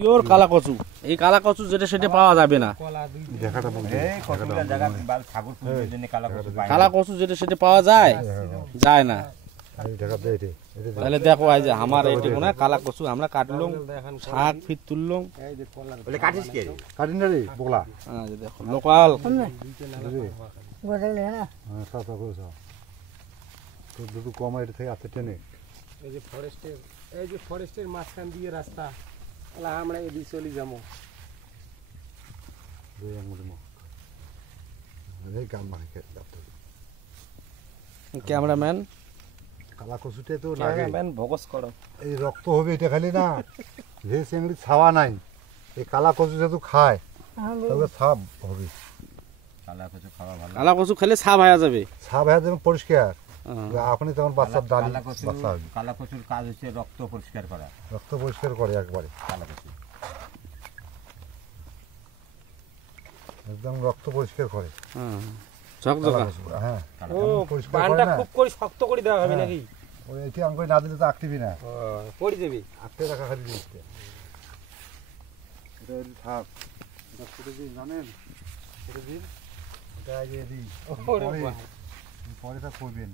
Pure কালা কচু। এই কালা কচু যেটা সেটা পাওয়া যাবে না। কালা কচু যেটা সেটা পাওয়া যায় যায় না। তাহলে দেখো এই যে আমার এইটা মনে হয় কালা কচু আমরা কাটলুম, শাক ফির তুললুম। দেখো লোকাল ফরেস্টের মাঝখান দিয়ে রাস্তা, আমরা এদিকে চলে যাবো। ক্যামেরাম্যান কালা কচুতে তো ক্যামেরাম্যান ভোগস করো। এই রক্ত হবে এটা খালি না, যে চিংড়ি ছাওয়া নাই, এই কালা কচু যেহেতু খায় তবে ছাপ হবে। কালা কচু খেলে ছাপ হয়ে যাবে, ছাপ হয়ে যাবে পরিষ্কার। আপনি তখন বাচ্চার ডালি বাচ্চা হবে। কালা কচুর কাজ হচ্ছে রক্ত পরিষ্কার করা, রক্ত পরিষ্কার করে একবারে কালা কচু একদম রক্ত পরিষ্কার করে। হ্যাঁ পানটা খুব করে শক্ত করে দেওয়া হবে নাকি? ওই এটি আমি না দিলে তো আঁকতিবি না, পড়ে যাবে। আঁকতে রাখা খালি জিনিসটা এটা থাক। জানেন এটা দিন, এটা আগে দিই, পরে তা করবেন।